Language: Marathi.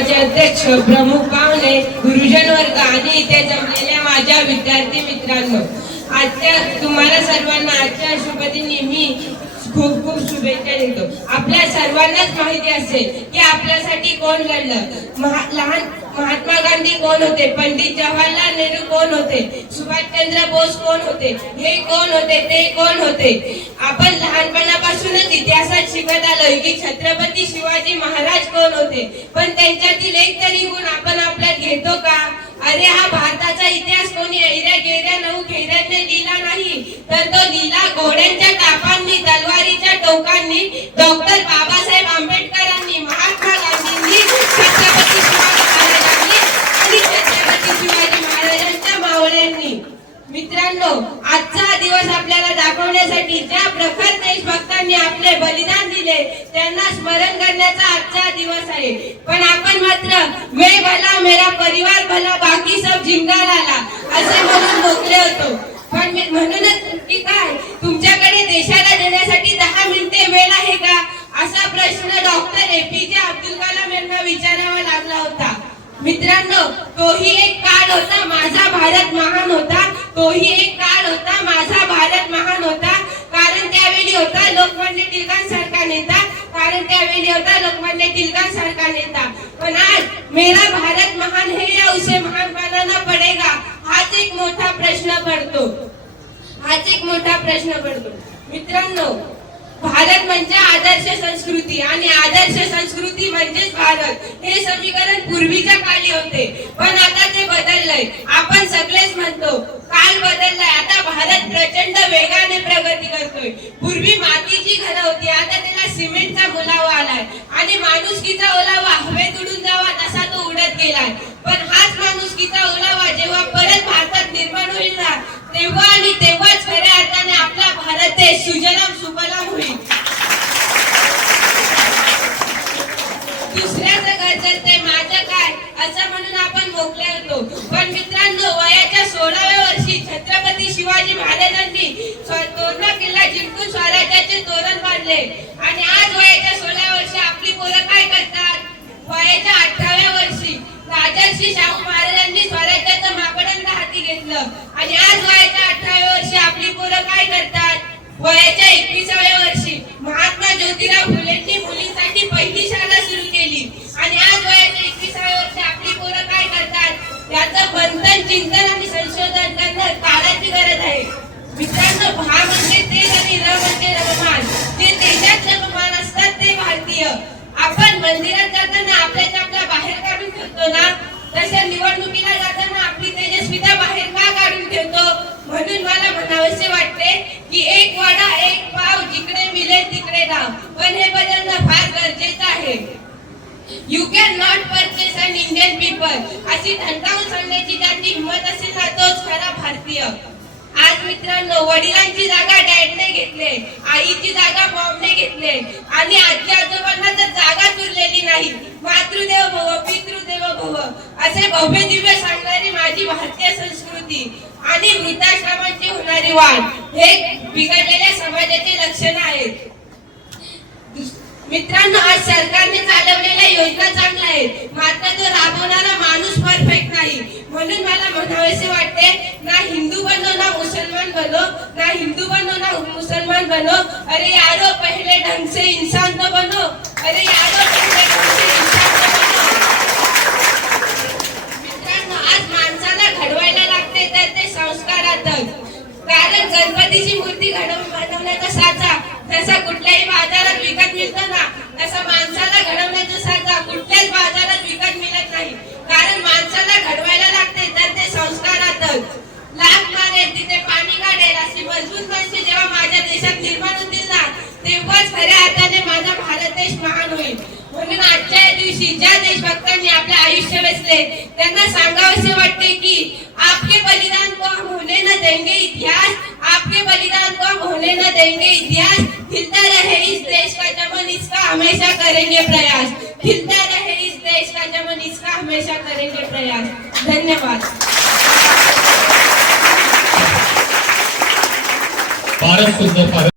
कार्यक्रमाचे अध्यक्ष, प्रमुख पाहुणे, गुरुजन वर्ग आणि इथे जमलेल्या माझ्या विद्यार्थी मित्रांनो, आजच्या तुम्हाला सर्वांना आजच्या शुभदिनी मी खूप खूप शुभेच्छा देतो. आपल्या सर्वांनाच माहिती असेल की आपल्यासाठी कोण लढलं. लहान महात्मा गांधी कोण होते, पंडित जवाहरलाल नेहरू कोण होते, सुभाषचंद्र बोस कोण होते, हे कोण होते, ते कोण होते. आपण लहानपणापासूनच इतिहासात शिकत आलोय की छत्रपती शिवाजी महाराज कोण होते, पण त्यांच्यातील एक तरी गुण आपण आपल्यात घेतो का? अरे हा भारताचा इतिहास कोणी ऐऱ्या गेऱ्या नऊ खेऱ्यांनी लिहिला नाही, तर तो लिहिला घोड्यांच्या टापांनी, तलवारीच्या टोकांनी, डॉक्टर बाबासाहेब आंबेडकरांनी, महात्मा गांधींनी, छत्रपती शिवाजी महाराजांनी आणि छत्रपती शिवाजी महाराजांच्या मावळ्यांनी. मित्रांनो, आजचा दिवस आपल्याला दाखवण्यासाठी ज्या प्रखर देशभक्तांनी आपले बलिदान दिले त्यांना स्मरण करण्याचा आजचा दिवस आहे. पण आपण मात्र मैं भला मेरा परिवार भला बाकी सब जिंगा लाला असे म्हणून मोकळे होतो. पण म्हणूनच की काय तुमच्याकडे देशाला देण्यासाठी 10 मिनिटे वेळ आहे का, असा प्रश्न डॉक्टर APJ अब्दुल कलाम यांना विचारावा लागला होता. मित्रांनो, तोही एक काळ होता, माझा भारत महान होता. तोही एक काळ होता, माझा भारत महान होता. कारण त्यावेळी होता लोकमान्य टिळकांसारखा नेता, कारण त्यावेळी होता लोकमान्य टिळकांसारखा नेता. पण आज मेरा भारत महान है या उसे महान बनाना पडेगा, हाच एक मोठा प्रश्न पडतो. मित्रांनो, भारत म्हणजे आदर्श संस्कृती आणि आदर्श संस्कृती म्हणजेच भारत, हे समीकरण पूर्वीच्या काळी होते. पण आता ते बदललंय. आपण सगळेच म्हणतो काल बदललाय, आता भारत प्रचंड वेगाने प्रगती करतोय. पूर्वी मातीची घरं होती, आता त्याला सिमेंटचा मुलावा आलाय आणि माणुसकीचा ओलावा हवेत उडून जावा तसा तो उडत गेलाय. पण हाच माणुसकीचा ओलावा जेव्हा परत भारतात निर्माण होईल ना, तेव्हा आणि तेव्हाच खऱ्या अर्थाने आपला भारत देश सुजलाम सुफलाम होईल. दुसऱ्याचं घर चालतंय माझं काय असं म्हणून आपण मोकळे होतो. पण मित्रांनो, वयाच्या 16व्या वर्षी छत्रपती शिवाजी महाराजांनी तोरणा किल्ला जिंकून स्वराज्याचे तोरण बांधले आणि आज वयाच्या 16व्या वर्षी आपली पोरं काय करतात? वयाच्या 18व्या वर्षी राजर्षी शाहू महाराजांनी स्वराज्याचं मापदंड हाती घेतलं आणि आज वयाच्या 18व्या वर्षी आपली पोरं काय करतात? वयाच्या 21व्या वर्षी महात्मा ज्योतिराव फुलेंनी मुलींसाठी पहिली शाळा सुरू केली आणि आज वयाच्या 21व्या वर्षी आपली पोरं काय करतात? याचं बंधन, चिंतन आणि संशोधन करणं काळाची गरज आहे. मित्रांनो, भा म्हणजे तेज आणि र म्हणजे रममान. जे देशात रममान असतात ते भारतीय. आपण मंदिरात जाताना आपल्या बाहेर काढून ठेवतो ना, तसं निवडणुकीला जाताना आपली तेजस्विता बाहेर का काढून ठेवतो? म्हणून मला म्हणावेसे वाटते की एक वाडा एक पाव, जिकडे मिळेल तिकडे धाव. पण हे बदलणं फार गरजेचं आहे. You can not purchase an Indian people अशी ठणकावून सांगण्याची ज्याची हिंमत असेल ना, तोच खरा भारतीय. आज मित्रांनो, वडिलांची जागा डॅडने घेतले, आईची जागा मॉमने घेतले आणि आजी आजोबांना तर जागाच उरलेली नाही. मातृदेव भव, पितृदेव भव असे भव्य दिव्य सांगणारी माझी भारतीय संस्कृती आणि वृद्धाश्रमांची होणारी वाढ हे बिघडलेल्या समाजाचे लक्षण आहेत. मित्रांनो, आज सरकारने चालवलेल्या योजना चांगल्या आहेत, मात्र तो राबवणारा माणूस परफेक्ट नाही. म्हणून मला म्हणावेसे वाटते, ना हिंदू बनो ना मुसलमान बनो, ना हिंदू बनो ना मुसलमान बनो, अरे यारो पहले ढंग से इंसान तो बनो, अरे यारो पहले ढंग से इंसान तो बनो. मित्रांनो, आज माणसाला घडवायला लागते तर ते संस्कारातच. कारण गणपतीची मूर्ती बनवण्याचा साचा जसा कुठल्याही बाजारात विकत मिळतो ना, तसा माणसाला घडवण्याचा साचा कुठल्याच बाजारात विकत मिळत नाही. कारण माणसाला घडवायला लागते तर ते संस्कारातच. लाथ मारेल तिथे पाणी काढेल अशी मजबूत माणसे जेव्हा माझ्या देशात निर्माण होतील ना, तेव्हाच खऱ्या अर्थाने माझा भारत देश महान होईल. म्हणून आजच्या दिवशी ज्या देशभक्तांनी आपले आयुष्य वेचले त्यांना सांगावेसे वाटते की आपके बलिदान को हम होने न देंगे इतिहास, आपके बलिदान को हम होने न देंगे इतिहास. खिलता रहे इस देश का चमन, इसका हमेशा करेंगे प्रयास. खिलता रहे इस देश का चमन, इसका हमेशा करेंगे प्रयास. धन्यवाद. भारत सुंदर भारत.